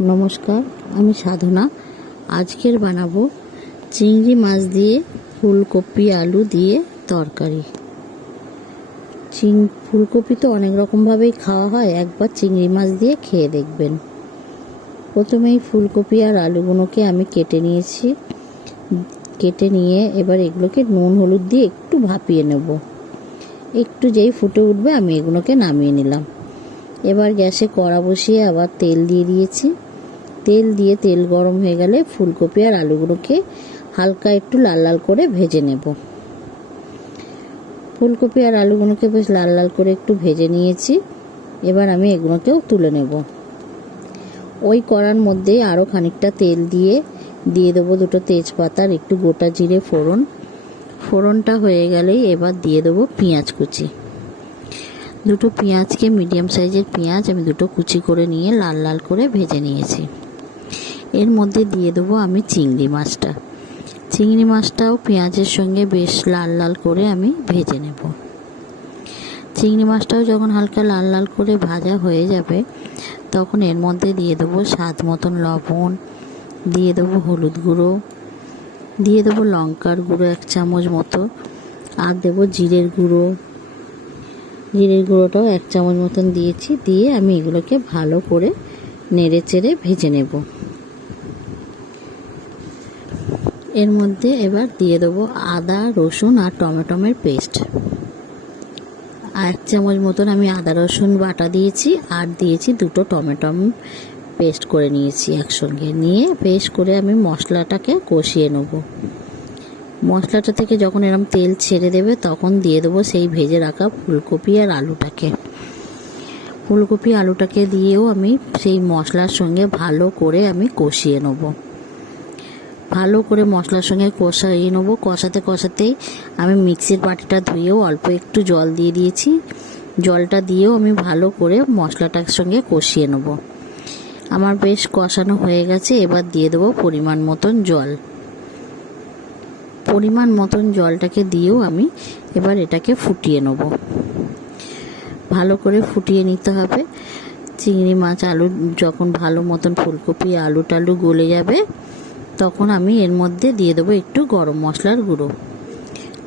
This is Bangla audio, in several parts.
নমস্কার, আমি সাধনা। আজকের বানাবো চিংড়ি মাছ দিয়ে ফুলকপি আলু দিয়ে তরকারি। ফুলকপি তো অনেক রকমভাবেই খাওয়া হয়, একবার চিংড়ি মাছ দিয়ে খেয়ে দেখবেন। প্রথমেই ফুলকপি আর আলুগুলোকে আমি কেটে নিয়েছি। কেটে নিয়ে এবার এগুলোকে নুন হলুদ দিয়ে একটু ভাপিয়ে নেব। একটু যেই ফুটে উঠবে আমি এগুলোকে নামিয়ে নিলাম। এবার গ্যাসে কড়া বসিয়ে আবার তেল দিয়ে দিয়েছি। তেল গরম হয়ে গেলে ফুলকপি আর আলুগুলোকে হালকা একটু লাল লাল করে ভেজে নেব। ফুলকপি আর আলুগুলোকে বেশ লাল লাল করে একটু ভেজে নিয়েছি। এবার আমি এগুলোকেও তুলে নেব। ওই কড়ার মধ্যে আরও খানিকটা তেল দিয়ে দেবো দুটো তেজপাতা আর একটু গোটা জিরে ফোড়ন। ফোড়নটা হয়ে গেলেই এবার দিয়ে দেবো পেঁয়াজ কুচি। দুটো পেঁয়াজকে, মিডিয়াম সাইজের পেঁয়াজ আমি দুটো কুচি করে নিয়ে লাল লাল করে ভেজে নিয়েছি। এর মধ্যে দিয়ে দেবো আমি চিংড়ি মাছটা। চিংড়ি মাছটাও পেঁয়াজের সঙ্গে বেশ লাল লাল করে আমি ভেজে নেব। চিংড়ি মাছটাও যখন হালকা লাল লাল করে ভাজা হয়ে যাবে তখন এর মধ্যে দিয়ে দেবো স্বাদ মতন লবণ, দিয়ে দেবো হলুদ গুঁড়ো, দিয়ে দেবো লঙ্কার গুঁড়ো 1 চামচ মতো, আর দেবো জিরের গুঁড়ো। জিরের গুঁড়োটাও 1 চামচ মতন দিয়েছি। দিয়ে আমি এগুলোকে ভালো করে নেড়ে চেড়ে ভেজে নেব। এর মধ্যে এবার দিয়ে দেবো আদা, রসুন আর টমেটোর পেস্ট। 1 চামচ মতন আমি আদা রসুন বাটা দিয়েছি, আর দিয়েছি দুটো টমেটো পেস্ট করে নিয়েছি একসঙ্গে। নিয়ে পেস্ট করে আমি মশলাটাকে কষিয়ে নেব। মশলাটা থেকে যখন এরকম তেল ছেড়ে দেবে তখন দিয়ে দেবো সেই ভেজে রাখা ফুলকপি আর আলুটাকে। ফুলকপি আলুটাকে দিয়েও আমি সেই মশলার সঙ্গে ভালো করে আমি কষিয়ে নেব। ভালো করে মশলার সঙ্গে কষিয়ে নেব। কষাতে কষাতেই আমি মিক্সির বাটিটা ধুয়েও অল্প একটু জল দিয়ে দিয়েছি। জলটা দিয়েও আমি ভালো করে মশলাটার সঙ্গে কষিয়ে নেব। আমার বেশ কষানো হয়ে গেছে। এবার দিয়ে দেবো পরিমাণ মতন জল। পরিমাণ মতন জলটাকে দিয়েও আমি এবার এটাকে ফুটিয়ে নেব। ভালো করে ফুটিয়ে নিতে হবে। চিংড়ি মাছ আলু যখন ভালো মতন ফুলকপি আলু টালু গলে যাবে তখন আমি এর মধ্যে দিয়ে দেবো একটু গরম মশলার গুঁড়ো।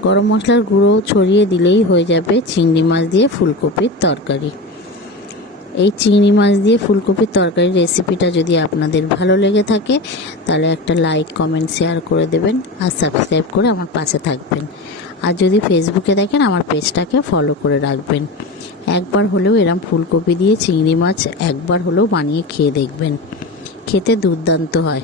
গরম মশলার গুঁড়ো ছড়িয়ে দিলেই হয়ে যাবে চিংড়ি মাছ দিয়ে ফুলকপির তরকারি। এই চিংড়ি মাছ দিয়ে ফুলকপির তরকারির রেসিপিটা যদি আপনাদের ভালো লেগে থাকে তাহলে একটা লাইক, কমেন্ট, শেয়ার করে দেবেন আর সাবস্ক্রাইব করে আমার পাশে থাকবেন। আর যদি ফেসবুকে দেখেন আমার পেজটাকে ফলো করে রাখবেন। একবার হলেও এরম ফুলকপি দিয়ে চিংড়ি মাছ একবার হলেও বানিয়ে খেয়ে দেখবেন। খেতে দুর্দান্ত হয়।